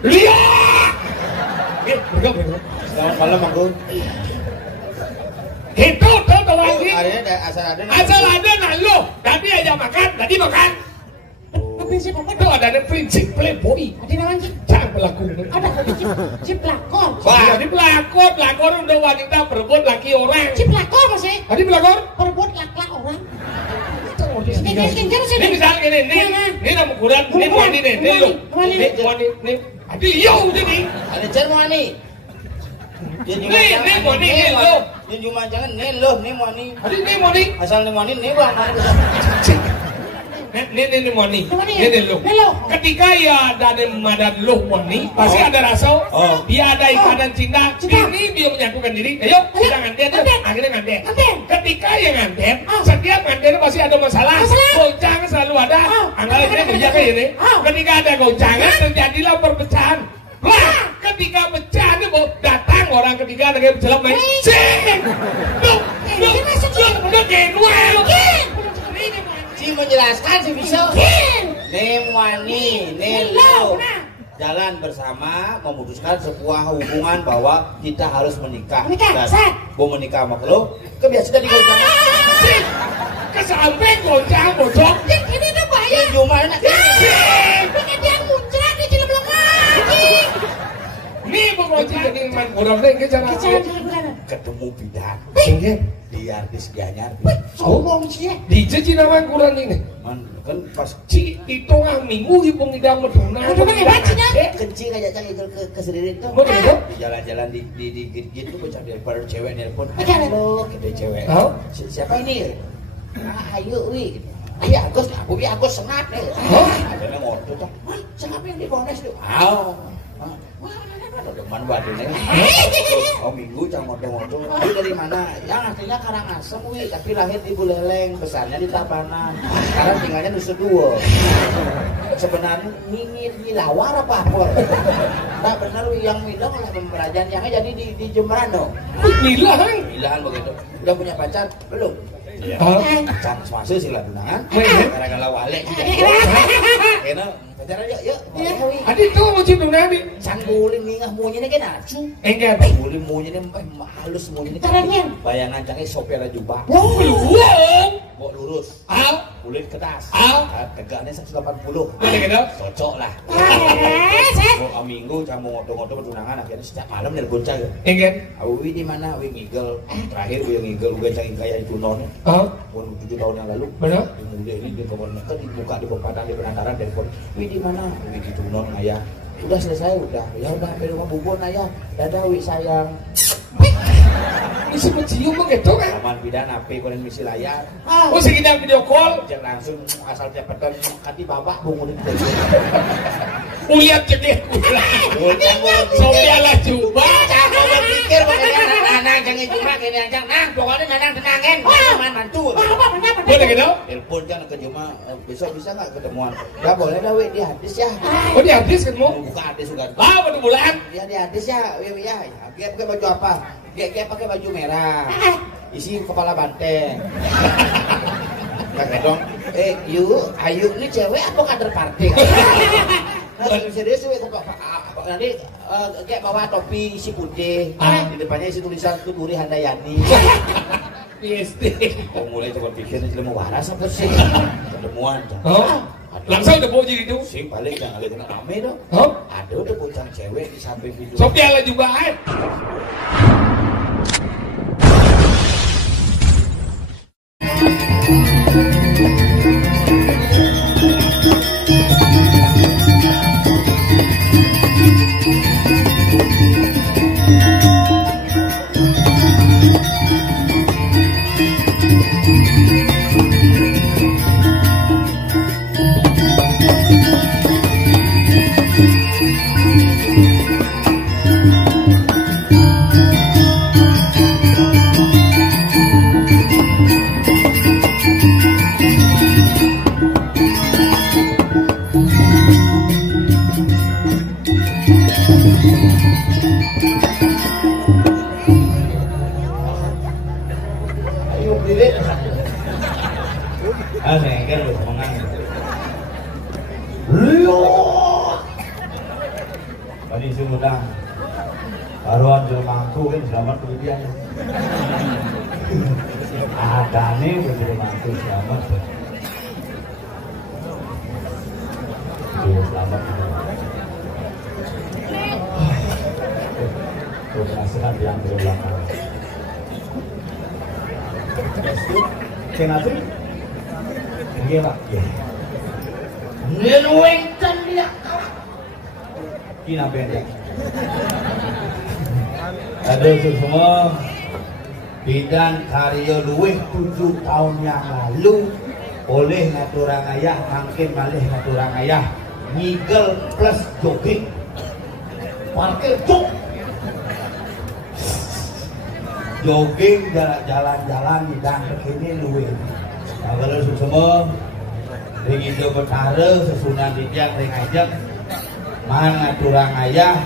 Lihat. Berikut. Selamat malam, Agung. Itu tuh lagi. Asal ada nah lo. Tadi aja makan, tadi makan. Prinsip apa tuh ada prinsip playboy. Ada namanya Jangan berlaku. ada si pelakor. Wah, di pelakor udah wanita berebut laki orang. Si pelakor masih. Tadi pelakor? Berebut lak-lak orang. Ini misalnya ini nama ukuran, ini wani nih, ini lo, ini wani, ini, ada yo jadi. ada cermani. Ini wani ini lo. Ini cuma jangan nih lo, nih wani. Ada ini wani. Asal nih wani nih bang. Ini wani, ini lo. Ketika ya ada madan lo wani, pasti ada rasa. Dia ada ikatan cinta. Ini dia menyatukan diri. Ayo kita nganten, akhirnya nganten. Ketika yang nganten, setiap nganten pasti ada masalah. Goncangan selalu ada. Anggap ini kerja kayak ini. Ketika ada goncangan terjadilah perpecahan. Wah, ketika pecah itu datang orang ketiga dengan berjalan main. Udah genua lo. Si menjelaskan si bisa. Nih wani, nih lo. Jalan bersama memutuskan sebuah hubungan bahwa kita harus menikah. Dan mau menikah sama lo, kebiasaan di goncang. Kesampai goncang bocok. Ini tuh bahaya. Gimana? Pengen dia muncrat di dalam lagi. Nih pokoknya jadi main orang deh kejar Ketemu bidan. Sehingga Di artis Gianyar. sombong sih. Di jadi nama kurang ini. Kan pas Ci itu minggu ibu ngidang meduna. kencing aja cang itu ke sendiri itu. Jalan-jalan di gitu bocah daripada cewek nelpon. Halo, kita cewek. Siapa ini? Ayo wi. Iya Agus, Agus sengat nih. Ada ngotot tuh. Siapa yang di Polres tuh? Teman badannya. Minggu cang moto-moto. Dari mana? Yang aslinya Karangasem wi, tapi lahir di Buleleng, besarnya di Tabanan. Sekarang tinggalnya Nusa Dua. Sebenarnya ini lawar apa? Nah benar yang bilang oleh pembelajaran yang jadi di Jemberan dong. Bilang begitu. Udah punya pacar belum? Iya. Can semasa sila tunangan. Gara-gara walek juga. Kena pacaran yuk. Adi itu mau cium nabi. Can boleh ningah maunya nih kena acu. Enggak. Boleh maunya nih halus maunya nih. Bayangan cangnya sopir jubah. Belum. Bawa lurus. Kulit ketas. Tegaknya 180. Boleh gitu? Cocok lah. Mau minggu cang mau ngoto-ngoto tunangan akhirnya sejak malam nelpon cang. Enggak. Awi di mana? Awi ngigel. Terakhir gue ngigel gue cang kayak itu non. 7 tahun yang lalu. Benar? Kemudian ini di kamarnya kan dibuka di perempatan di penantaran telepon. Wi di mana? Wi gitu non ayah. Udah selesai udah. Ya udah di rumah bubun ayah. Dadah wi sayang. Ini sempat cium begitu kan? Aman bidan api konen misi layar. Oh sekitar video call. Jangan langsung asal cepetan kati babak bungun itu. Uliat jadi Sofialah coba. Jangan berpikir makanya anak jangan cuma kini aja. Nah pokoknya nanang tenangin. Teman mantu. Boleh gitu? Telepon jangan ke Jema. Besok bisa nggak ketemuan? Ya boleh dah wi di hadis ya. Oh di hadis kan mau? Buka hadis juga. Betul bulan. Ya di hadis ya. Ya. Dia pakai baju apa? Dia pakai baju merah. Isi kepala banteng. Kakek dong. Ayu ini cewek apa kader partai? Serius sih nanti kayak bawa topi isi putih. Di depannya isi tulisan Tuturi Handayani. PSD. Mulai coba pikir ini mau waras apa sih? Ketemuan. Langsung udah bawa jadi itu. Sing balik jangan lihat rame dong. Ada udah bocah cewek di samping video. Sofialah juga Bani Sumedang. Karuan jelema mantu kan selamat kemudian. Adane begitu mantu selamat. Selamat. Keberhasilan yang berulang. Kenapa? Iya Pak. Ngeluengkan dia. Kenapa dia? Ada itu semua bidan karya luwih 7 tahun yang lalu oleh ngaturang ayah mungkin malih ngaturang ayah ngigel plus jogging parkir cuk jogging jalan-jalan di dan begini luwih nah kalau semua begitu betara sesunan dijak ngajak mana ngaturang ayah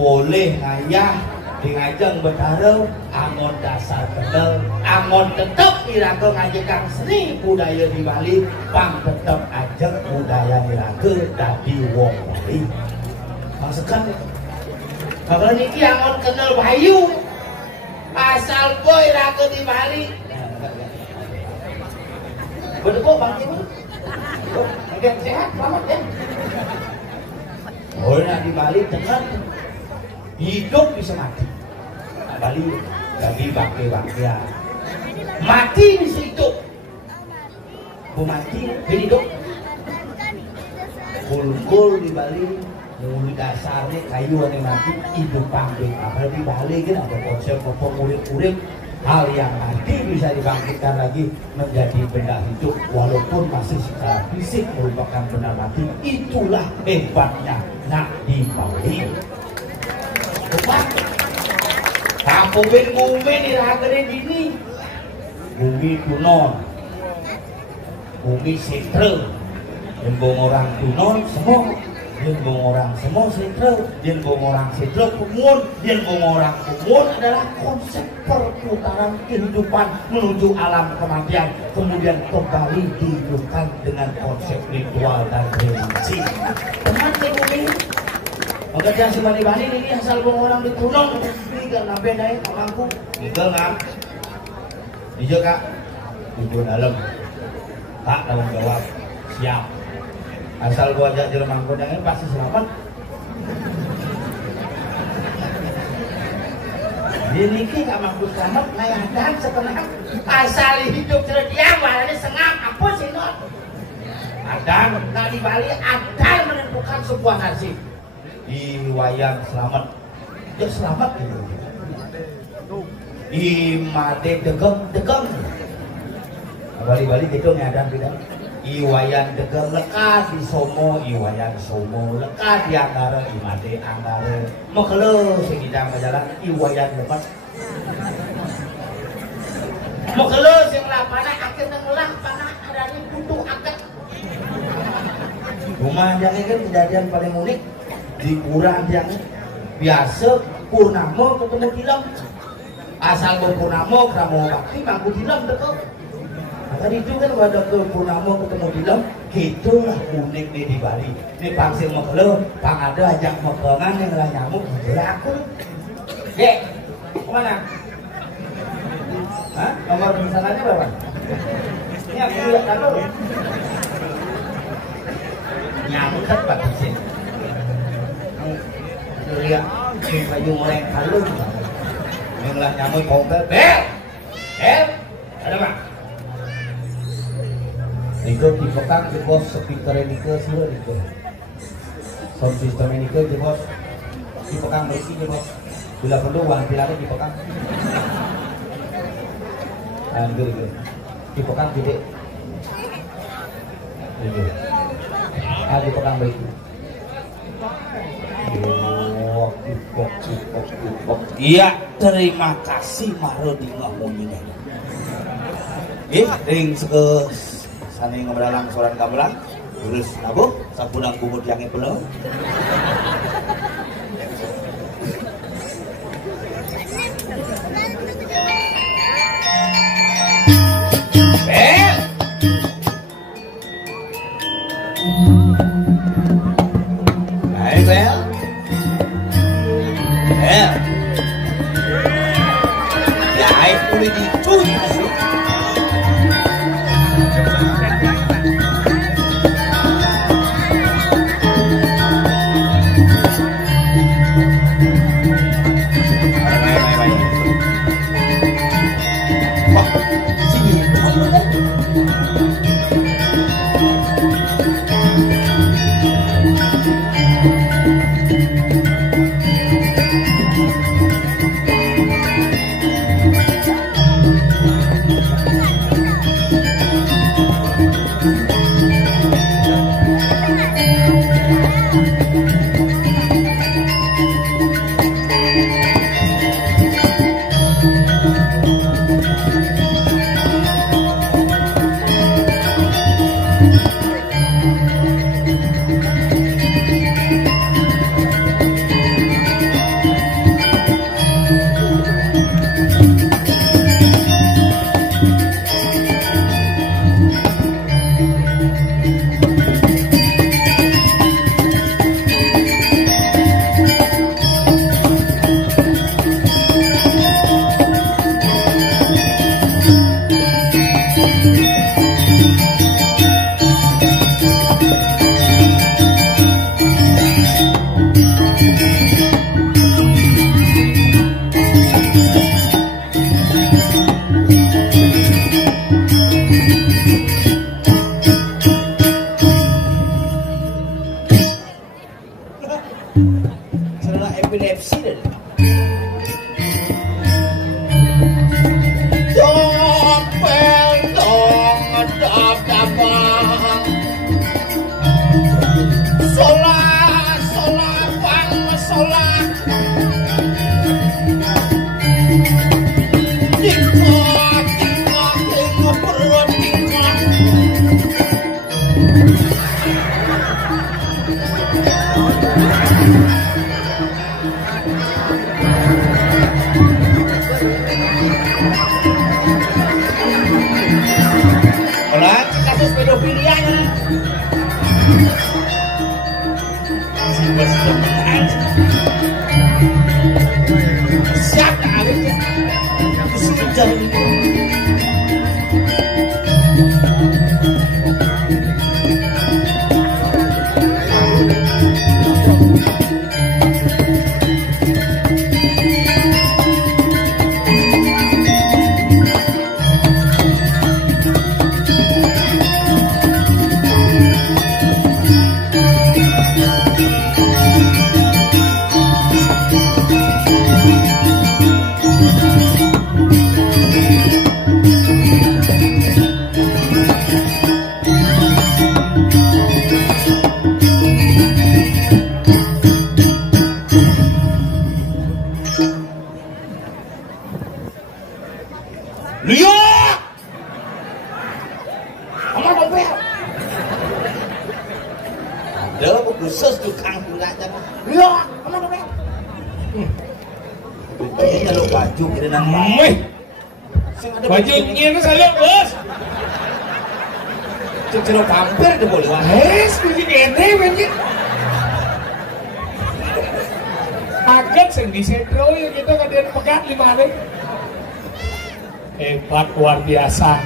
oleh ngayah ngajeng betara amun dasar kendel amun tetep iraga ngajekang seni budaya di Bali pang tetep ajeng budaya iraga dadi wong Bali maksudkan kalau niki amun kenal bayu asal boy iraga di Bali bener kok Bang Ibu agak sehat selamat ya oh di Bali tekan hidup bisa mati Bali jadi bangke-bangkean mati bisa hidup mau mati jadi hidup kul-kul di Bali mulai dasarnya kayu yang mati hidup bangke apa di Bali kan ada konsep urip-urip hal yang mati bisa dibangkitkan lagi menjadi benda hidup walaupun masih secara fisik merupakan benda mati itulah hebatnya nak di Bali kampungin bumi diragane dini bumi kuno bumi setre yang orang kuno semua yang orang semua setre yang orang setre kumun yang orang kumun adalah konsep perputaran kehidupan menuju alam kematian kemudian kembali dihidupkan dengan konsep ritual dan religi teman bumi mengerjakan si Bali ini asal orang ditunong tinggal nabe naik kamangku tinggal ngam hijau kak tujuh dalam tak dalam jawab siap asal gua ajak jelema mangkon yang ini pasti selamat ini ki kamangku selamat ngayadan setengah asal hidup cerdia balanya sengap apa sih not adan nah di Bali adan menentukan sebuah nasib di wayang selamat ya selamat gitu imade degem Bali gitu ngadang bidang iwayan degem lekat di somo iwayan somo lekat di anggara imade anggara mekele segidang jalan iwayan lepas mekele sing lapana akhirnya ngelah panah ada di butuh agak rumah yang ini kan kejadian paling unik di kurang yang biasa purnama ketemu film asal purnama kramo bakti mangku film deket tadi itu kan ada ke purnama ketemu film gitulah unik nih di Bali ini pangsil mekele pang ada ajak mekengan yang lah nyamuk aku ye kemana hah nomor pesanannya berapa ini aku lihat dulu nyamuk kan pak sini lihat si baju goreng halus yang lah nyamuk kompel bel ada mak Niko dipekang di bos speaker Niko sudah Niko sound system Niko di bos dipekang berisi di bos bila perlu uang bilangnya dipekang gitu dipekang gede dipekang berisi iya terima kasih Marodi ngamunya ring seke sani ngobralang soran gamelan urus nabo sapunang kumut yang penuh Bel Salah epilepsi deh. Dompel dong dap-dapan. Solah bang solah. Tingkah perut tingkah. Orang kasus pedofilia nya. Siap kali ya. Sekejar ini. Lihat! Omong dompet. Ada khusus tukang gula jangan. Lihat! Omong dompet. Kalau baju kira nama. Baju ini salok bos. Celo pampir tu boleh wah. Seperti ini banyak. Agak sendi sentro yang kita kadang pegat 5 hari. Hebat luar biasa.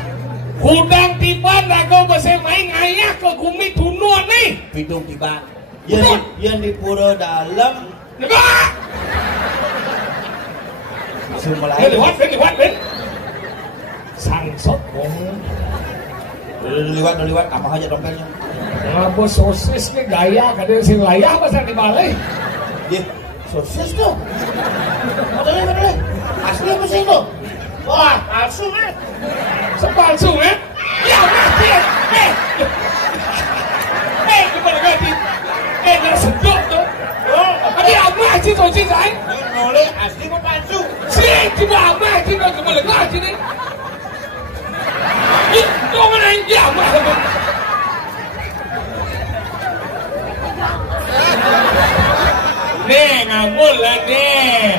Kudang tiban dago bese main ayah ke gumi tunuan nih. Bidung tiban. Yang di pura dalam. Negak. Semua Liwat. Sangsot. Liwat. Apa aja dompetnya? Ngabo sosis nih gaya kadang sing layah pasal di balai. Dia sosis tuh. Betul. Asli apa sih itu? Wah, palsu kan? Sepalsu kan? Ya mati. Gimana ganti? Dia sedot tuh. Tadi apa sih sosis saya? Noleh asli apa palsu? Sih, coba apa sih kau gimana ganti nih? Itu mana yang dia apa? Nih ngamul lah nih.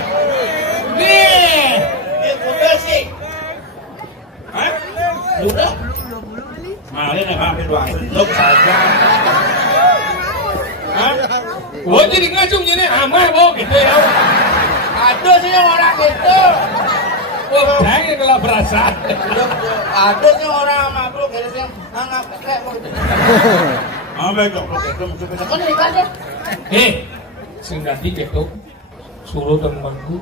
Sudah. Malin apa doang bentuk saja. Hah? Oh jadi ngacung jadi amah bawa gitu ya? Ada sih orang gitu. Oh jangan kalau berasa. Ada sih orang mabuk gitu sih anggap kayak gitu. Apa itu? Itu mesti bisa kan dikasih. Sing ganti gitu. Suruh temanku.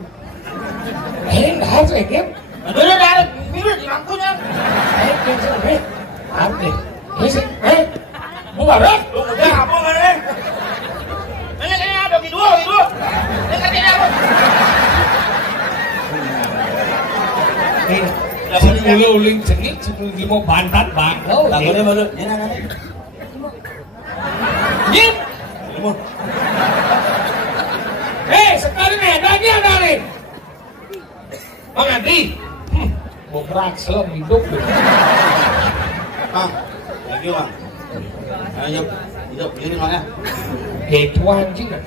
Enggak harus kan? Ada ada biru di bangkunya. Apa? Bukan dong? Udah apa kan? Ini ada gitu. Ini katanya apa? Sepuluh uling cengik, 10 bantat bang. Lagunya baru. Nyip. Sekarang lagi ada nih. Bang Andi. Berat selam hidup. Lagi bang. Ayo hidup jadi mana? Itu anjing kan.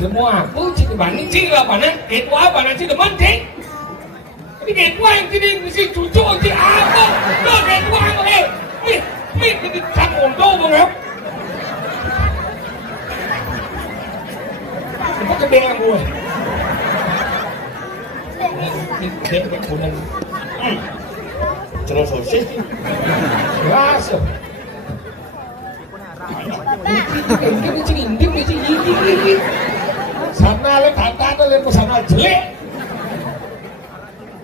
Semua aku cik banding cik lah mana? Itu apa nanti teman cik? Ini itu yang jadi mesti cucu cik apa? Tuh itu apa? Ini tak untuk bang. Apa kedengar gue? Ini kuning. Terus sosis. Langsung. Ini cinginding, ini cinginding. Sana le tata le sana jelek.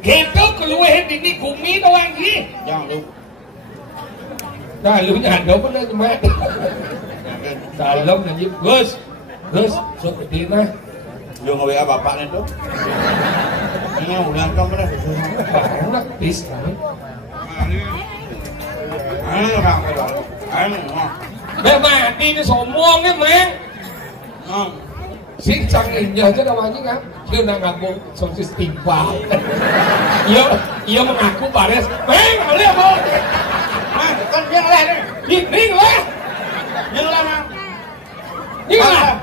Gitu keluar ini bumi doang ini. Jangan lu. Nah lu jangan dong pun cuma. Dalam nanti bos. Terus sok gede mah. Yo nge-WA bapaknya tuh. Ini udah kamu dah. Banyak bis kan. Để mà đi cái sổ muông ấy mẹ. Xin chẳng nhờ cho đâu chứ kan. Dia nak ngaku sosis timpal. Iya mengaku bares. Meng, lihat kok. Kan dia ngeleh nih. Ini ngeleh. Dia ngeleh mah. Ini ngeleh.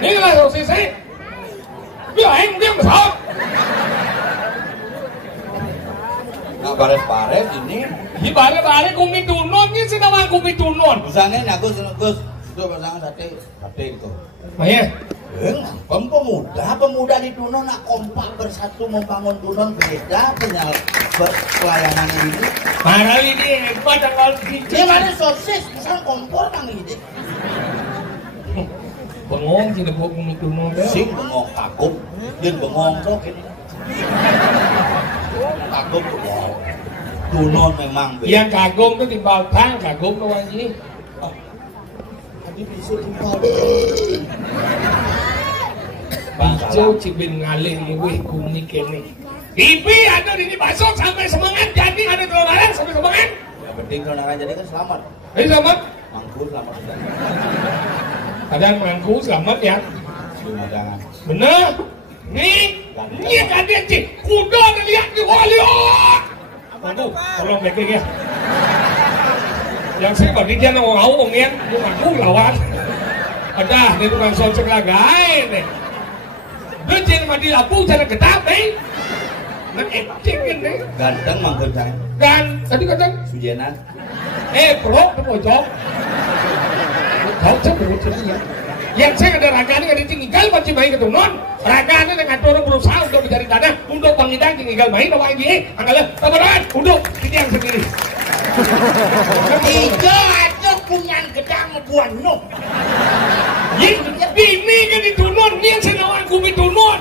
Ini ngeleh sosis ấy. Biar anh biết mà sao? Nggak bares-bares ini. Di bare-bare kumi tunon ni sinawa kumi tunon. Misalnya nih Gus itu pasangan sate itu. Maya. Pemuda di Tunon nak kompak bersatu membangun Tunon beda pelayanan ini. Padahal ini hebat kalau dia mana sosis, misal kompor kang ini. Bengong sih lebok kumi tunon. Sing bengong kagum, dan bengong dok ini. Kagum tuh. Tunon memang beda. Yang kagum tu timbal tang, kagum tu anjing. Tadi bisa timbal deh. Bijau cibin ngalih weh kumi kene. Ibi ada di bakso sampai semangat, jadi ada telur ayam sampai semangat. Yang penting telur ayam jadi kan selamat. Selamat. Mangku selamat. Kadang mangku selamat ya. Jangan. Bener. Nih kalian cik, kuda lihat di waliot. Aduh, tolong baik-baik ya. Yang saya bagi dia orang awam ya, dia mangku lawan. Ada, dia tukang sonsek lagai nih. Dia jangan mati lampu, jangan getap nih. Nak acting ini. Ganteng mangkut saya. Dan tadi kadang Sujenan. Pelok tu pojok. Kau cakap ya. Yang saya ada raga ni ada tinggal macam main ke Tunon. Raga ni dengan orang berusaha untuk mencari tanah untuk pengidang tinggal main awak ini. Anggalah tabaran untuk yang sendiri. Tiga aja punya gedang buan no. Ini kan di Tunon, ni yang saya nak aku di Tunon.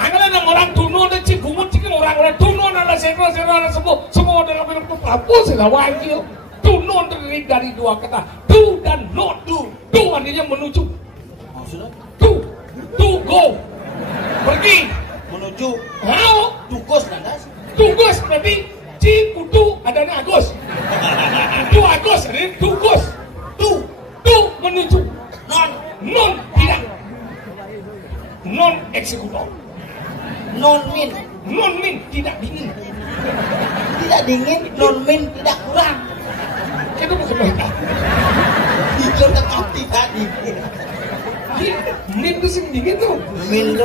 Anggalah orang Tunon dan cik kumut cik orang Tunon ada serah semua dalam hidup tu apa saya nak ini. Tunon terdiri dari dua kata, tu dan not. Tu artinya menuju. Maksudnya? Tu go. Pergi. Menuju. How? Tugas nandas. Tugas berarti Ciputu adanya Agus. Tu Agus ada tugas. Tu menuju. Non tidak. Non eksekutor. Non min tidak dingin. Tidak dingin, non min tidak kurang. Itu bukan mereka. Itu tetap tidak dingin. Min itu sing dingin tuh. Min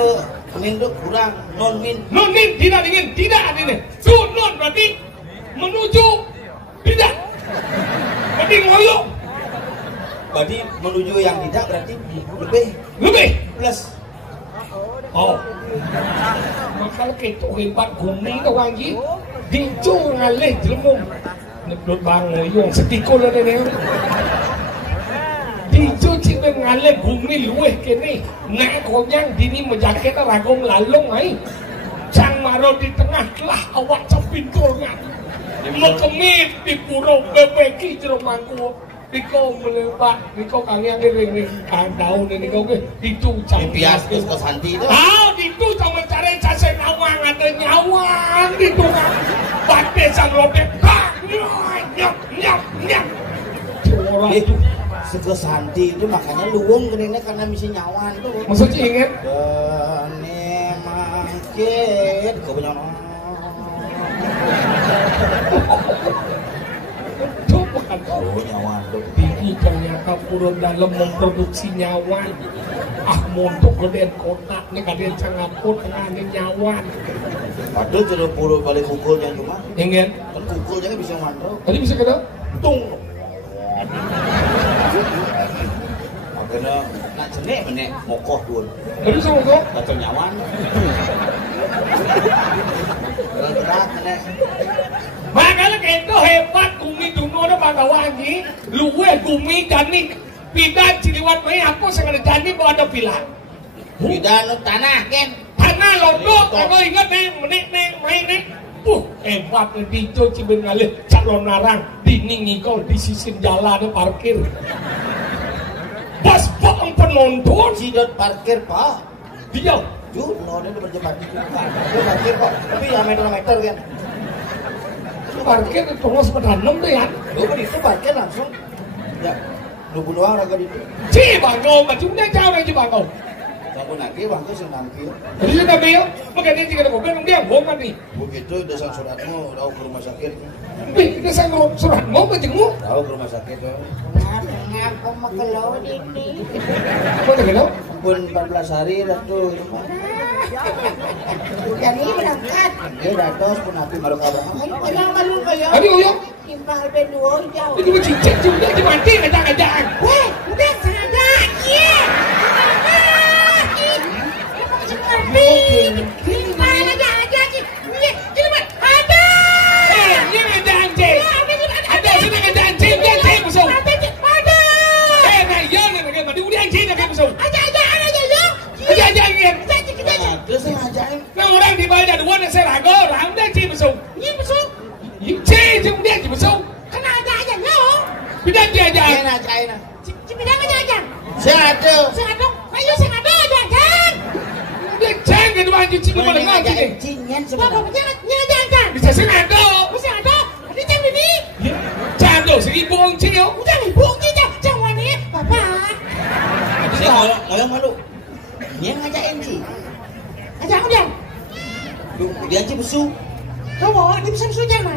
itu kurang, non min tidak dingin, tidak dingin. Tu non berarti menuju tidak. Berarti ngoyo. Berarti menuju yang tidak berarti lebih plus. Oh. Makanya kita hebat gumi tu anjing. Dicu ngalih jelmung. Nebut bang ngoyong setikul ada ni. Dicu cik ngalih gumi lueh kini. Nak konyang dini menjaket ragong lalung ai. Cang maro di tengah lah awak capinturnya. Mekemit di purau bebeki jeromangku. Diko melepak, diko kangen ni daun ni kau ke itu pias ke Santi tu. Ah, itu cuma mencari cacing awang ada nyawang itu kan. Pakai sang robek, nyap. Orang itu Sego Santi itu makanya luwung keningnya karena misi nyawan tu. Maksudnya ingat? Dene mangkit kau punya nyawan tuh. Tinggi ternyata purun dalam memproduksi nyawan. Montok gedean kotak ni kaden cangaput tengahnya nyawan. Padahal kalau purun balik kukulnya cuma. Ingat? Kan kukulnya kan bisa mandor. Tadi bisa kata? Tung. Makanya nak jenek menek mokoh dulu. Tadi bisa mokoh? Kacau nyawan. Gerak menek. Makanya itu hebat kumi dunia ada bagawangi. Luwe kumi jani pidan ciliwat mai apa segala jani bawa ada pilan. Pidan tanah kan. Tanah lodok kalau ingat nih menik nih main nih. Hebat nih dijo cibin ngalih calon narang dini ngikol di sisi jalan parkir. Bos seorang penonton. Sidot parkir pak. Dia. Jujur, dia berjembat di depan. Dia parkir pak. Tapi ya meter-meter kan. Parkir itu nggak sepeda 6 deh ya. Lu kan itu parkir langsung. Ya, lu doang raga di itu. Cibango, mà chúng ta trao đây Cibango. Aku nagih waktu sing nampil. Jadi kita beliau, makanya jika ada mobil, dia bohongan nih. Begitu dasar suratmu, tahu ke rumah sakit. Kita saya surat mau ke jenguk. Tahu ke rumah sakit tuh. Ngapa makelon ini? Apa tuh gitu? Pun 14 hari dah tuh. Jadi berangkat. Dia datos pun api malu kabar. Ayo malu kayo. Aduh, yuk. Timbal benuo jauh. Itu cincin juga di mati ngajak-ngajak. Weh, udah sana. Iya. Terus ngajain. Nah orang di bawah ada warna serago, orang dah cip besok. Ini besok. Cip cuma dia cip besok. Kena aja aja lo. Bidang dia aja. Dia ngajain. Bidang aja aja. Satu. Satu. Ayo satu aja kan. Dia ceng kedua cip cip boleh ngaji. Cinyan Bapak sebenarnya. jangan aja. Bisa senado. Bisa ada. Ini jam ini. Cando 1000 orang cil. Udah libung aja. Jangan ini, Bapak. Saya ngoyo malu. Dia ngajain sih. Aja udah. Dia cip besu. Kamu dia bisa besunya mah.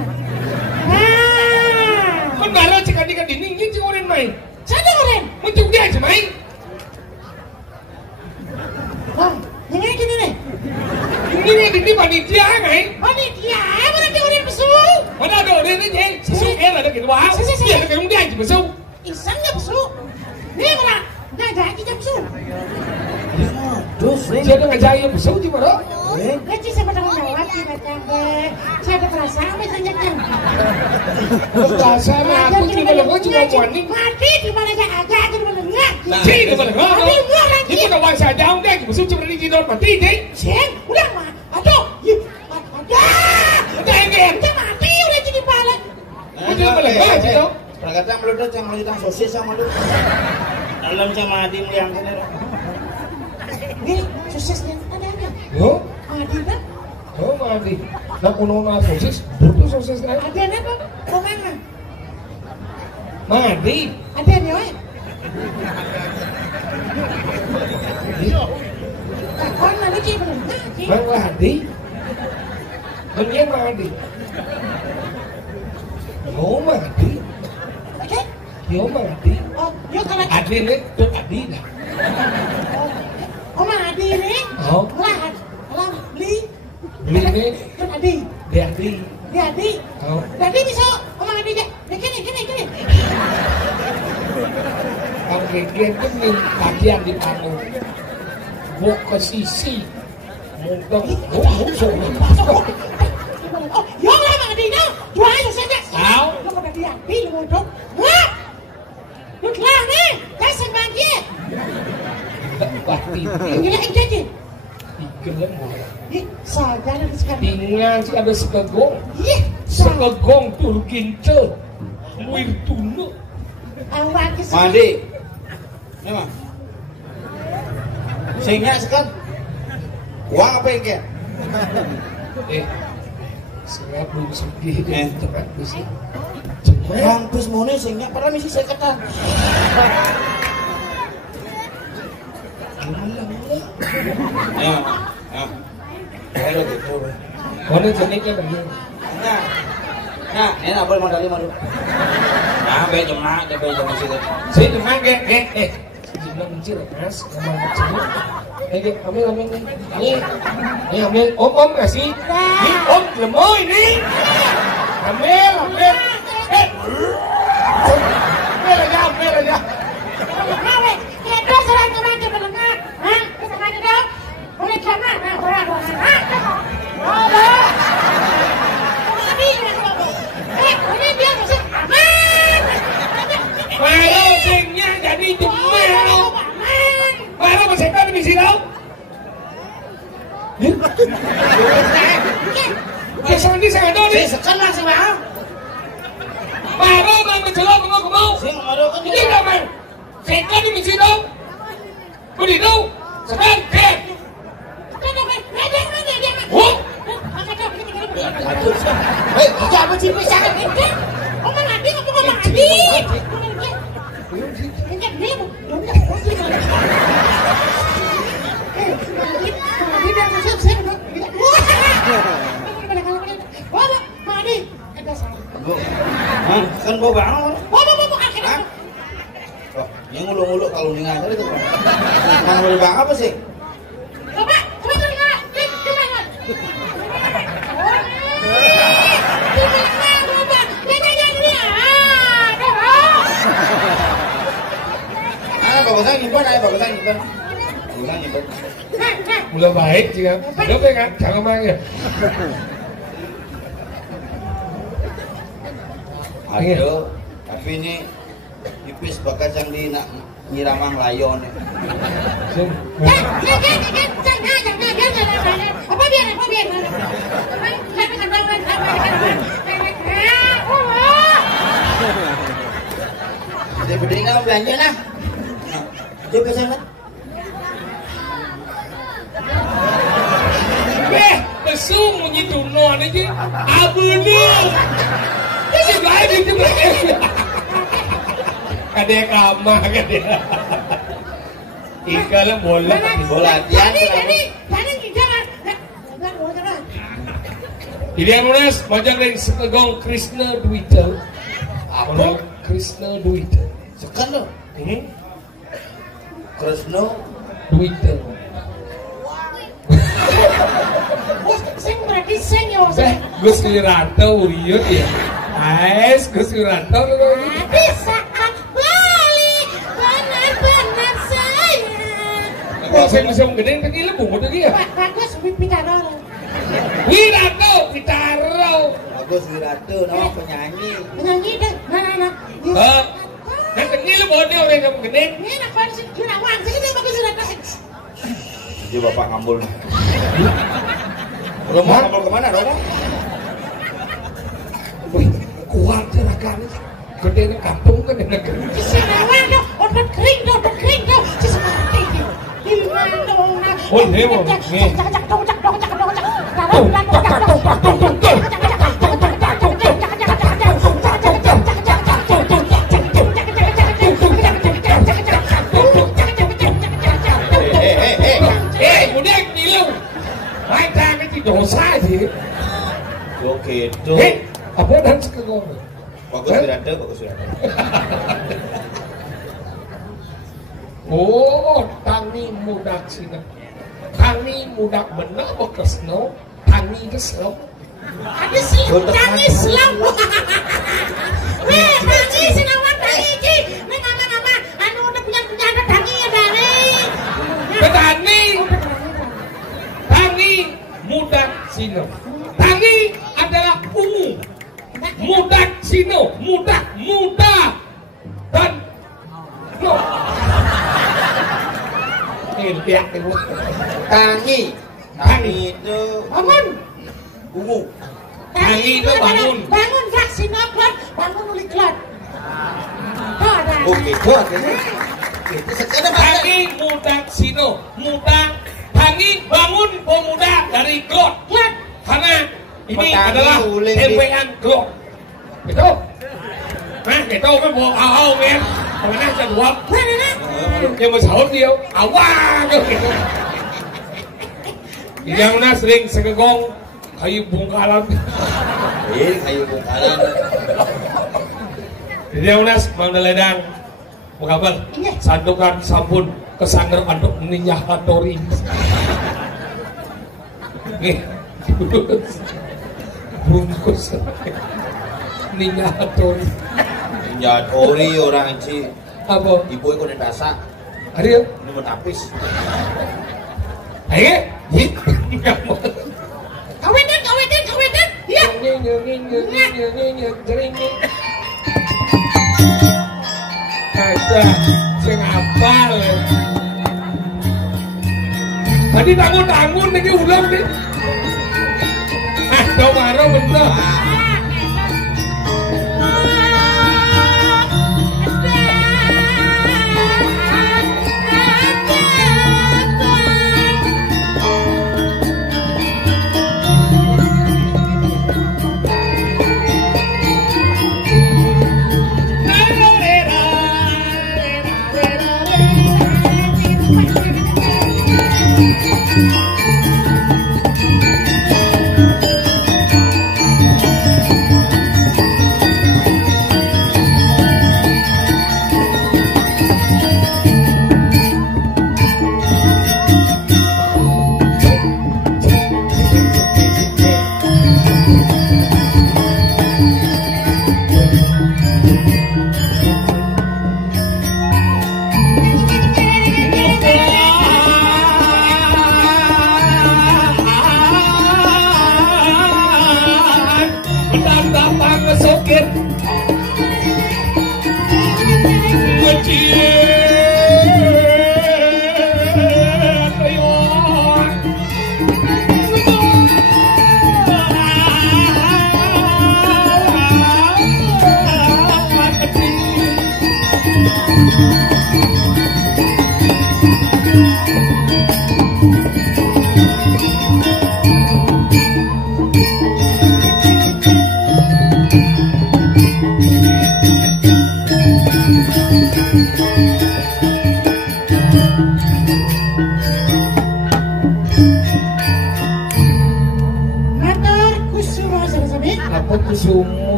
Nah. Kan baru cek di dinding ini orang main. Sana orang. Untuk dia aja main. Wah, yang ini nih. Ini panitia main. Panitia, mana dia orang besu? Mana ada orang ini? Besu era ada gitu wah. Dia ada dia aja besu. Isangnya besu. Nih mana? Nah, jadi jam besu. Terus Dia ada ngajak besu di mana? Gaji saya pada menjawab sih macam saya ada perasaan misalnya kan. Dasar aku cuma lo cuma warning. Mati di mana aja di mana enggak. Cih di mana enggak? Itu udah wajah jauh deh, besu cuma di tidur mati deh. Sen, udah mah. Aduh, Udah enggak? udah mati udah jadi balik. Udah balik gitu. Perkata meludut yang meludut sosis sama lu. Dalam sama adim yang kene. Nih, suksesnya ada apa? Yo, Ada apa? oh mati. Nak kuno na sosis, butuh sosis na. Ada apa? Kemana? Mati. Ada nih, oi. Takon mana sih belum? Mang mati. Menyen mati. Yo mati. Oke? Yo mati. Oh, yuk kalau Adin itu Adin. oh mah Adi nih. Oh, Lah, li. beli ni Kan Adi. dia Adi. Dia Adi. Oh, Adi bisa omong Adi aja. Ya kini. kalau kalian tu ni bagian di panu. Buk ke sisi. Mungkin musuh. Oh, yang lama Adi dah. Dua aja saja. Sao? Lu kena dia Adi lu dong. Wah. Lu kelar nih. Kasih bagi. Pasti. Gila aja. Ikan Ih, saja nih sekarang. tinggal si ada sekegong. Ih, saja. Sekegong tur kince. Muir tunu. Awak ke sini. Mandi. Ini mah. Sehingga sekan. Uang apa yang kayak? Saya belum sedih cepat besi. Mampus mau nih sehingga pernah misi saya kata. Ya. Ayo gitu. Mana jeniknya bagi? Nah, ini nak boleh modal 5 dulu. Nah, baik jemaah, dia baik jemaah situ. Saya cuma Jangan mencir, mas. Memang kecil. Ambil nih. Ini ambil. Om kasih. Ini om lemoy nih. Ambil. Ambil aja. Mawe, itu serang kemana melengah? Hah? Kesana dong. Boleh kemana? Nah, orang. Ini dia masih aman. Baru singnya jadi jemel. Baru masih di sini dong. Kesan di sana dong nih. Sekan lah sih, Bang. Baru mau menjelok mau. Sing ada kan Ini enggak, Man. Sekan di sini dong. Kau di đâu? Sekarang ken. Oh. Hei, jangan sih bisa kan? Ngomong Adi, ngomong Adi. Kan bawa banget. Ini nguluk-nguluk kalau aja itu. Mana boleh bang apa sih? Coba dengar. Bagusnya nyimpan. Mulai baik juga. Udah kan, jangan main ya. Aduh, tapi ini tipis bakat yang di nyiramang layon. Apa biar? Jadi berdiri nggak belanja nah. Coba sana. Besung menyitu non aja. Abunil. Si lain itu belakang. Kadek kamar kadek. Ikalah bola. Jadi jangan. Ini yang nulis macam dari Sekegong Krishna Dwita. Apa? Krishna Dwita. Sekan lo. Krishna Dwita. Sing berarti sing ya. Gus Wiranto uriut ya. Ais Gus Wiranto lu. Bisa balik benar-benar sayang. Kok saya bisa menggedeng tadi lebih mudah dia. Bagus Pitaro. Wiranto Pitaro. Bagus Wiranto nama penyanyi. Penyanyi deh. Mana. Yang kecil bodoh orang yang menggedeng. Ini nak sih kira wan sih dia bagus Wiranto. Jadi bapak ngambul. Romo ngambul kemana Romo? Wih, kuat jerakannya. Gede ini kampung kan di negeri. Sinawan dong, obat kering dong. Seperti ini. Gimana dong? Oh, ini mau. Nih. Dosa sih. Oke, itu. Apa dan Sekegong? Bagus Wiranto. Oh, tani mudak sini. Tani mudak benar bekesno, tani kesel. Ada Islam, tani Islam. Weh, tani sinawan tani iki. Ning nama-nama anu udah punya ada tani ya dari. Tani mudak sino. Tani adalah ungu. Mudak sino, muda dan no. Lihat itu. Tangi itu Bangun. ungu. Tangi itu bangun. Bangun vaksinoplan, bangun uliklot. Oke, kuat ini. Itu sekarang Tangi mudak sino, Tangi bangun pemuda dari klot. Karena ini adalah tempean klot. Betul? Nah, itu kan bawa awal men. Kemana saya buat? Yang bersahur dia awal gitu. Yang nak sering Sekegong kayu bungkalan. Kayu bungkalan. Yang nak Mangdaledang apa kabar? Sandukan sampun kesanggar anduk ninyah katori. Nih, bungkus ninyah katori. Ninyah katori orang ci. Apa? Ibu ikut dasa. Ada ya? Ini mau tapis. Ayo, Kawetan. Ya. Ada, sing apal. Tadi tangun lagi ulang deh. Kau marah bener.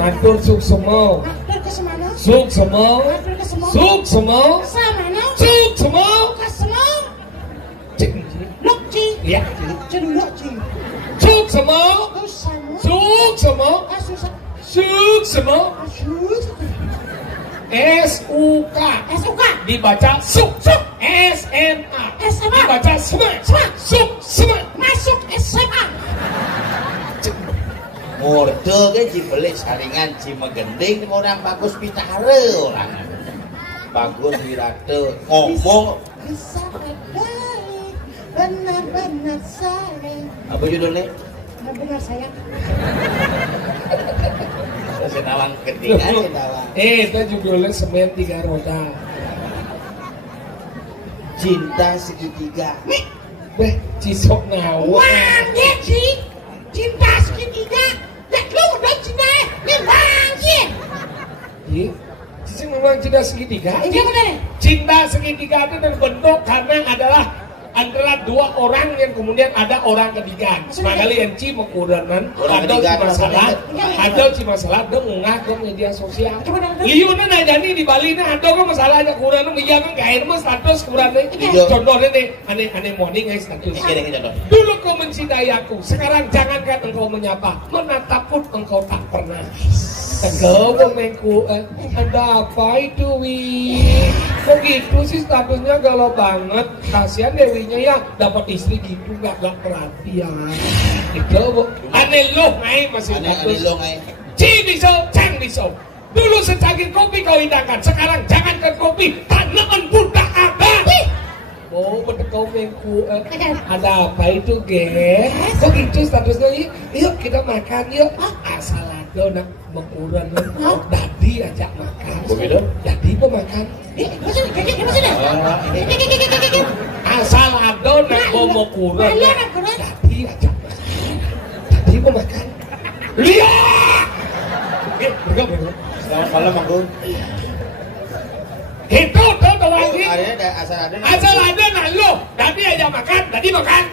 Matur suksemo. Suksemo. Suksemo. Suksemo. Ya. Suksemo. Suksemo. Suksemo. S-U-K. Dibaca suk. S-M-A. Dibaca sma. Suk. Sma. Masuk SMA. Morde ke Cibelik saringan Cimegending orang bagus bicara orang bagus wirate ngomong bisa baik benar-benar sayang. Apa judulnya? Benar sayang. Senawang kedingan senawang. Itu judulnya Semen Tiga Roda. Cinta segitiga. Beh, cisok nawa. Wangnya sih cinta segitiga. Nek lu udah cinta ini wangnya. Iya, Cici memang cinta segitiga. Ini benar. Cinta segitiga itu terbentuk karena adalah antara dua orang yang kemudian ada orang ketiga. Makanya yang ci mengkuranan ada masalah, ada ci masalah dia ngungah ke media sosial. Liuna najani di Bali na ada ke masalah ada kurang media kan kain mas status kurang nih. Contohnya nih aneh morning guys status. Dulu kau mencintai aku, sekarang jangankan engkau menyapa, menatap pun engkau tak pernah. Engkau memengku, ada apa itu Wi? Kok gitu sih statusnya galau banget? Kasihan Dewinya ya dapat istri gitu gak perhatian. Itu aneh loh ngai masih status. Ci bisa, cang bisa. Dulu secangkir kopi kau hidangkan, sekarang jangankan kopi, tanaman budak abang. Oh, betul kau mengku. Ada apa itu, Ge? Kok gitu statusnya? Yuk kita makan yuk. Asal ada nak mengurang dadi ajak makan. Begitu? Dadi pemakan. Asal ada nak mengurang dadi ajak makan. Dadi pemakan. Lihat. Bergabung. Selamat malam, Bang Gun. Itu tuh lagi. Asal ada nak lo. Dadi ajak makan, dadi makan.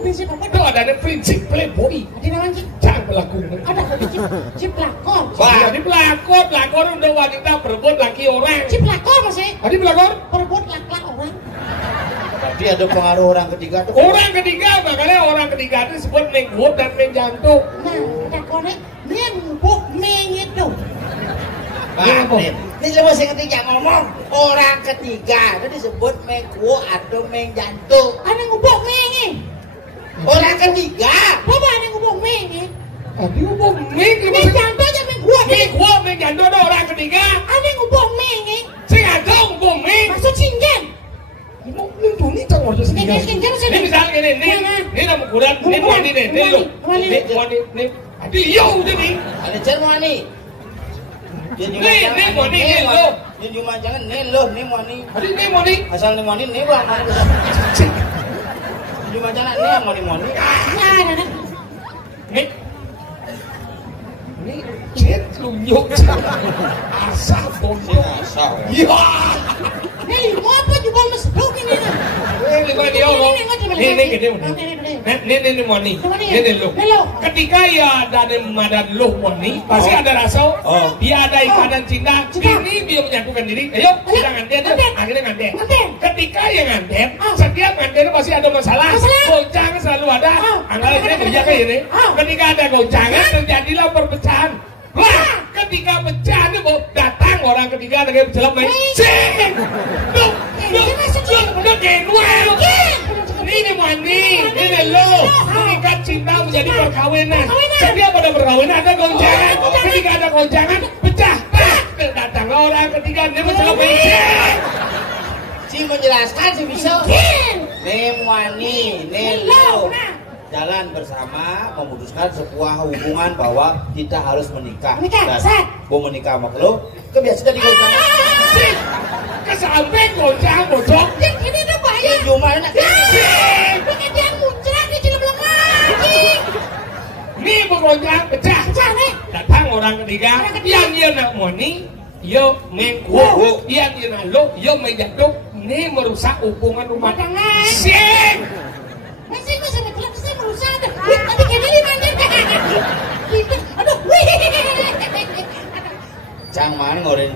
Prinsip apa? Itu ada prinsip playboy. Ada namanya Cik? Jangan berlaku. Ada Cik pelakor. Wah, ini pelakor udah wanita berebut laki orang. Cik pelakor masih? Tadi pelakor? Berebut laki orang. Tapi ada pengaruh orang ketiga tuh. Orang ketiga, makanya orang ketiga itu disebut menghut dan menjantung. Nah, pelakornya dia ngubuk itu. Ini coba saya ketiga ngomong orang ketiga itu disebut mengku atau menjantung. Ada ngubuk ini. Orang ketiga. Apa ada ngubuk ini? Tadi ngubuk meng. Menjantung aja menghut. Menjantung ada orang ketiga. Ada ngubuk ini. Saya ada ngubuk meng. Maksud cinggan. Ini tak ngurus sendiri. Ini misalnya gini, ini nama ukuran, ini wani nih, ini lo, ini, adi yo udah nih. Ada cermani. Ini wani ini lo. Ini cuma jangan nih lo, nih wani. Adi ini wani. Asal nih wani nih bang. Cuma jangan nih yang wani. Nah, ini cet lunyuk. Asal bodoh. Asal. Ya. Hei, mau apa juga mesbuk ini? di mana dia orang? Ini gede mana? Ini mani. Ini lu. Ketika ya Danem Madan Luh mani, pasti ada rasa. Dia ada ikatan cinta. Ini dia menyatukan diri. Ayo kita nganten. Akhirnya nganten. Ketika yang nganten, setiap nganten pasti ada masalah. Goncangan selalu ada. Anggap ini kerja kayak ini. Ketika ada goncangan terjadilah perpecahan. Wah, ketika pecah itu datang orang ketiga dengan berjalan main. Sing, udah genuel. Ini mani, ini lo. Ketika cinta menjadi perkawinan. Setiap ada perkawinan ada goncangan. Ketika ada goncangan pecah. Datang orang ketiga dia berjalan main. Si menjelaskan si bisa. Nih mani, nih lo. Jalan bersama memutuskan sebuah hubungan bahwa kita harus menikah. Dan mau menikah sama lo, kebiasaan di goncang. Kesampai goncang bocok. Ini udah bahaya. Gimana? Pengen dia muncrat di dalam lagi. Ini bergoncang pecah. Datang orang ketiga. Yang dia nak moni, yo mengkuh. Yang dia nak lo, yo menjatuh. Ini merusak hubungan rumah tangga. Sing. Masih gue sama kelak saya merusak. Tapi kayak gini mana? Aduh, Cang mana ngorin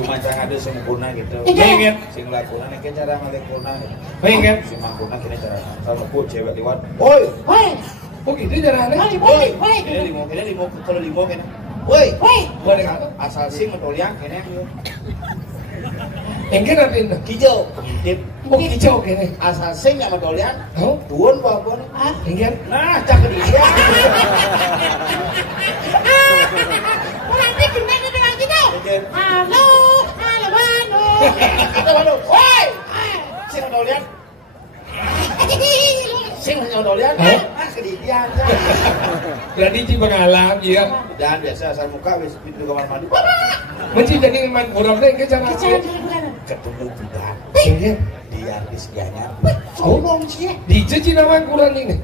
cuma cang ada sempurna gitu. Pengen. Sing lakuna nih cara ngelakuna. Pengen. Si mangkuna kini cara sama ku cewek lewat. Woi. Oh gitu caranya. woi. Ini limo kalau limo kan. Woi. Boleh asal sing metoliang kene. Engke nanti Hijau. Tip. oh hijau kene. Asal sing ya metolian. Oh, Duun apa? engke. Nah, cak dia. Nanti gimana dengan kita? Halo. Halo. Woi. Sing metolian. Sing metolian. Kedidian. Berarti ci bengalam ya. Dan biasa asal muka wis pintu kamar mandi. Mesti jadi man kurang deh engke cara. Ketemu budak. Engke. Dia disgianya. Sombong sih. Di ci nama kurang ini.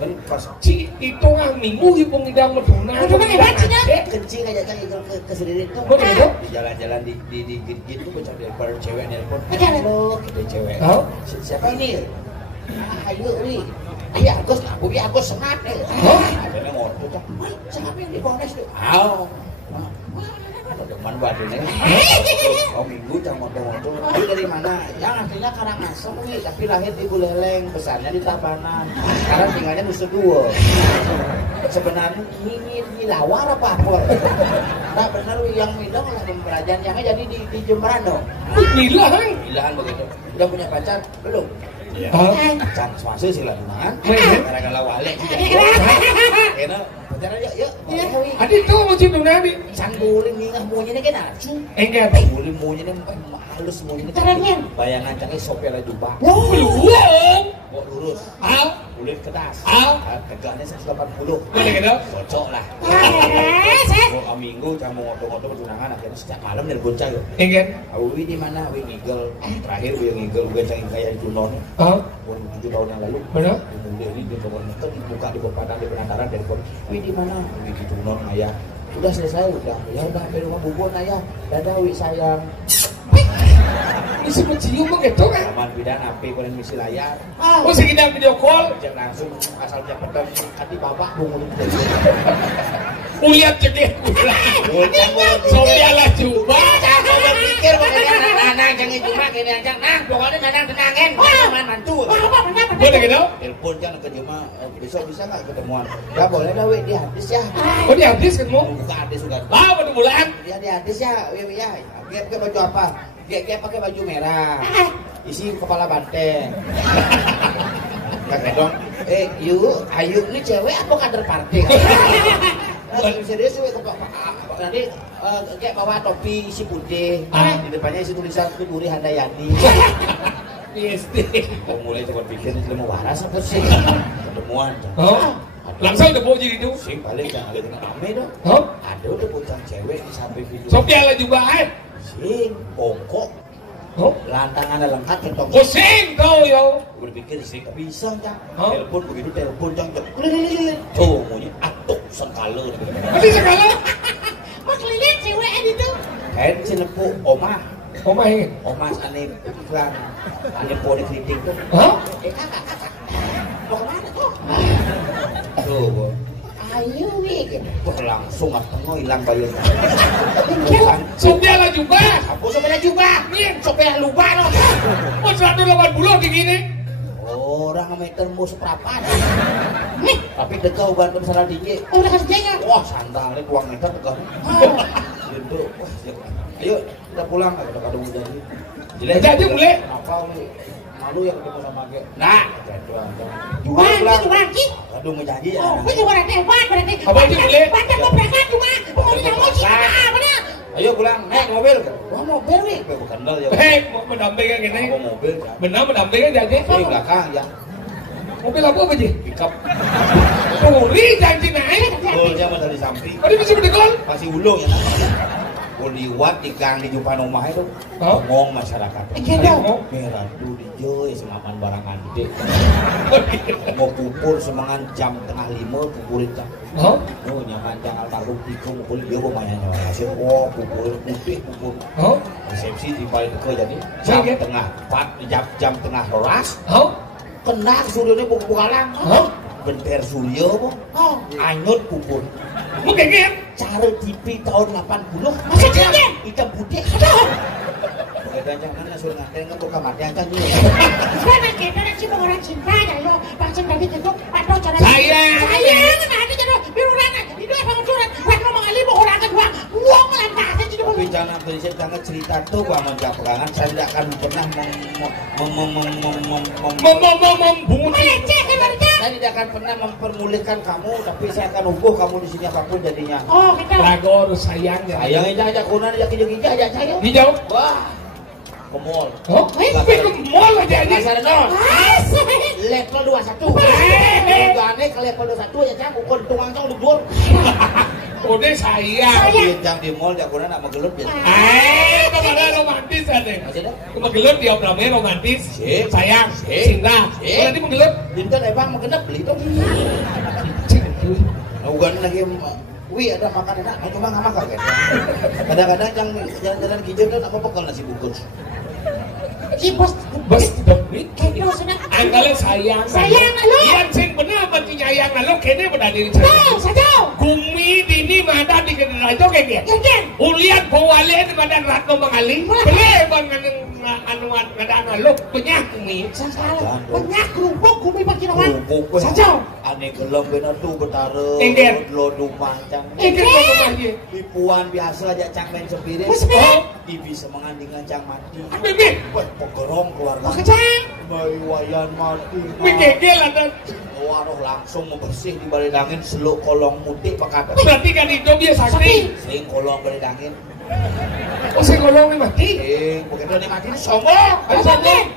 Kan pas Ci itu minggu hipung idang meduna. Meduna hebat sih dah. kencing aja kan itu ke sendiri itu. Betul. Di jalan-jalan di gitu baca dari cewek nelpon. Betul. Halo, kita cewek. Oh. Siapa ini? Ayo, wi. Iya, aku sengat nih. Oh. Ada ngotot tuh. Siapa yang di Polres tuh? Aw. Teman badannya. Oh minggu cang moto-moto. Ini dari mana? Yang aslinya Karangasem wi, tapi lahir di Buleleng, besarnya di Tabanan. Sekarang tinggalnya Nusa Dua. Sebenarnya ini lawar apa? Nah benar wi yang midong lah pembelajaran yang jadi di Jemberan dong. Gila kan? Gilaan begitu. Udah punya pacar belum? Oh. Can suase sih lah tunangan. Gara-gara wale. Kena pacaran yuk. Adik tuh mau cium nabi. Can boleh nih maunya kan acu. Engke. Boleh maunya halus maunya. Kerennya. Bayangan cangnya sopel jubah. Belum. Kok lurus. Al. Kulit ketas. Al. Tegaknya 180. Boleh gitu? Cocok lah. Mau minggu cang mau ngoto-ngoto tunangan akhirnya sejak malam nelpon cang yuk. Engke. Awi di mana? Wi ngigel. Terakhir wi ngigel gue cang kayak di Tunon. Oh. 7 tahun yang lalu. Benar? Ini di Tunon itu dibuka di Padang di penantaran telepon. Wi di mana? Wi di Tunon ayah. Udah selesai udah. Ya udah dari rumah bubun ayah. Dadah wi sayang. Ini sempat cium begitu kan? Aman bidan api koren misi layar. Oh sekitar video call. Jangan langsung asal jam pedang hati bapak bungul. Uliat jadi Sofialah coba. Jangan berpikir pokoknya anak-anak jangan cuma gini aja. Nah pokoknya nanang tenangin. Aman mantu. Boleh gitu? Telepon jangan ke Jema. Besok bisa nggak ketemuan? Ya boleh dah wi di hadis ya. Oh di habis kan mau? Buka hadis juga. Ah pada bulan. Dia di hadis ya. Wi ya. Dia pakai baju apa? Dia pakai baju merah. Isi kepala banteng. Kakek dong. Ayu ini cewek apa kader partai? Serius sih nanti kayak bawa topi isi putih, di depannya isi tulisan Tuturi Handayani. PSD. Mulai coba pikir ini mau waras apa sih? Ketemuan. Oh. Langsung udah bawa jadi itu. Sing paling jangan lihat rame dong. Oh. Ada udah bocah cewek di samping video. Sofialah juga kan? Sing pokok. Oh. Lantangannya lengkap ketong. Pusing kau yo. Berpikir sih nggak bisa cang. Oh. Telepon begitu telepon cang. Tuh maunya atuk sengkala. Tapi sekali. Kok keliling cewek itu? Kayak si nepu omah. Omahe. Omas ane iklan. Ane poliklinik tuh. Hah? Kakak. Mau kemana tuh? Tuh. Ayo nih, langsung tengok hilang bayarnya. Sopnya lah juga. Apa sopnya juga? Nih, Sopnya lupa loh. mau 180 kayak gini. Orang meter mau seperapat. Nih, tapi dekau bantu besar tinggi. Oh, udah kasih jengah. Wah, santai, uang meter dekau. Gitu. Ayo, kita pulang. Ada hujan. Jadi mulai. Apa nih? Malu yang ketemu sama dia. Nah, Jual lagi. Aduh, ngejanji ya. Oh, itu orang hebat berarti. Apa itu boleh? Baca mau berangkat cuma mau kamu siapa benar? Ayo pulang, naik mobil. Wah, mobil nih. Bukan bel ya. Mau mendampingkan gini. Apa mobil? Benar mendampingkan jadi. Di belakang ya. Mobil apa sih? Pickup. Puri janji naik. Golnya mah dari samping. Tadi bisa berdekol. Masih ulung ya. Liwat di gang di depan rumah itu ngomong masyarakat merah dulu di joy semakan barangan gede mau pupur semangan jam tengah 5 pupurin jam nyaman jangan taruh tiku pupur dia lumayan hasil pupur putih pupur resepsi di balik ke jadi jam tengah 4 jam tengah rolas kena surya ini bukalang benter surya anyut pupur mungkin cara TV tahun 80 Masa dia? Hitam putih Pakai jangan suruh nganterin ke buka mati aja nih Sekarang kita sih mau orang cinta ya lo Pasien tadi itu Pato cara Sayang nanti jadi biru rangan Itu apa ngucuran Waktu mengali mau orang kedua Uang melantasnya jadi tapi jangan cerita tuh Bang Menjak Pegangan saya tidak akan pernah saya tidak akan pernah mempermulihkan kamu tapi saya akan ubuh kamu di sini apapun jadinya Oh kita lagu harus sayangnya sayangnya aja kunan aja kijang-kijang aja saya hijau wah ke mall ke mall aja aja level 21 aneh ke level 21 ya cang ukur tungang cang udah udah sayang yang di mall dia kunan nak menggelut ya kemana romantis ada menggelut dia namanya romantis sayang cinta nanti menggelut cinta emang menggenap beli itu ugan lagi wih ada makan enak cuma nggak makan kan kadang-kadang yang jalan-jalan hijau itu apa bekal nasi bungkus si bos angkala sayang lo iya cing bener apa sih sayang lo kene berdiri saja kumi dini mata di kederajo kayak gitu ulian bawale di badan ratno mengali beli bang anuan kadang lo penyak kumi penyak kerupuk kumi pakai nawan saja aneh gelem bener tuh betara lo dumah cang pipuan biasa aja cang main sepiring ibi semangan dengan cang mati pegerong keluarga bayi wayan mati mikegel ada waduh langsung membersih di balik angin seluk kolong mudik pakai berarti kan itu biasa sakti sing kolong balik angin oh sing kolong ini mati begitu dia mati sombong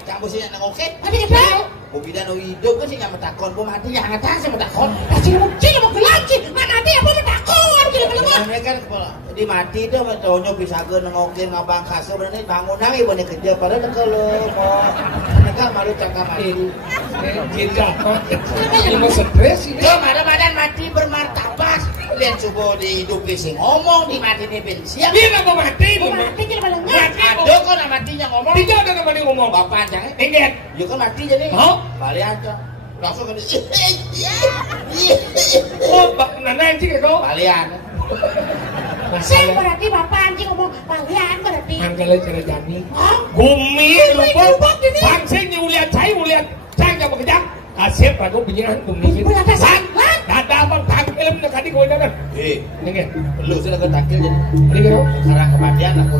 cang bosinya nengokit tadi kita Bubida no hidup kan sih nggak metakon, bu mati ya nggak tahu sih metakon. Kasih mungkin mau gelapci, mana dia mau metakon, gila gila. Mereka kan di mati itu mentonyo bisa gue nengokin ngabang kasar berarti bangun lagi banyak kerja pada kalau mau mereka malu cakap mati. Kita ini mau stres ini. Ada badan mati bermartabat. Lihat coba di hidup sing ngomong di mati di pensiun. Dia mau mati, mati gila balengnya. Ada kan matinya ngomong. Tidak ada namanya ngomong. Bapak aja. Ingat. Ya kan mati jadi. Balik aja. Langsung kan. Oh, nana anjing kau. Balian. Saya berarti bapak anjing ngomong balian berarti. Angkala cara jani. Bumi lupa. Bangsa nyuliat saya muliat. Cang jangan bekerja. Asep aku penyiaran bumi. San. Dada abang tangkil nak kadi kau dah kan. Ingat. Lu sudah ketakil jadi. Ini kau. Sekarang kematian aku.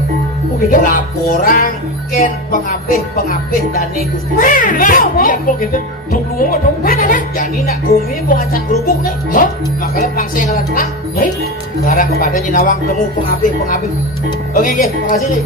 Gitu. Laporan ken pengapih dani Gusti. Nah, dia kok gitu. Tunggu dong. Mana? Jadi nak bumi mau ngacak gerubuk nih. Makanya bangsa yang kalah telah. Sekarang kepada Jinawang temu pengapih. Oke, makasih nih.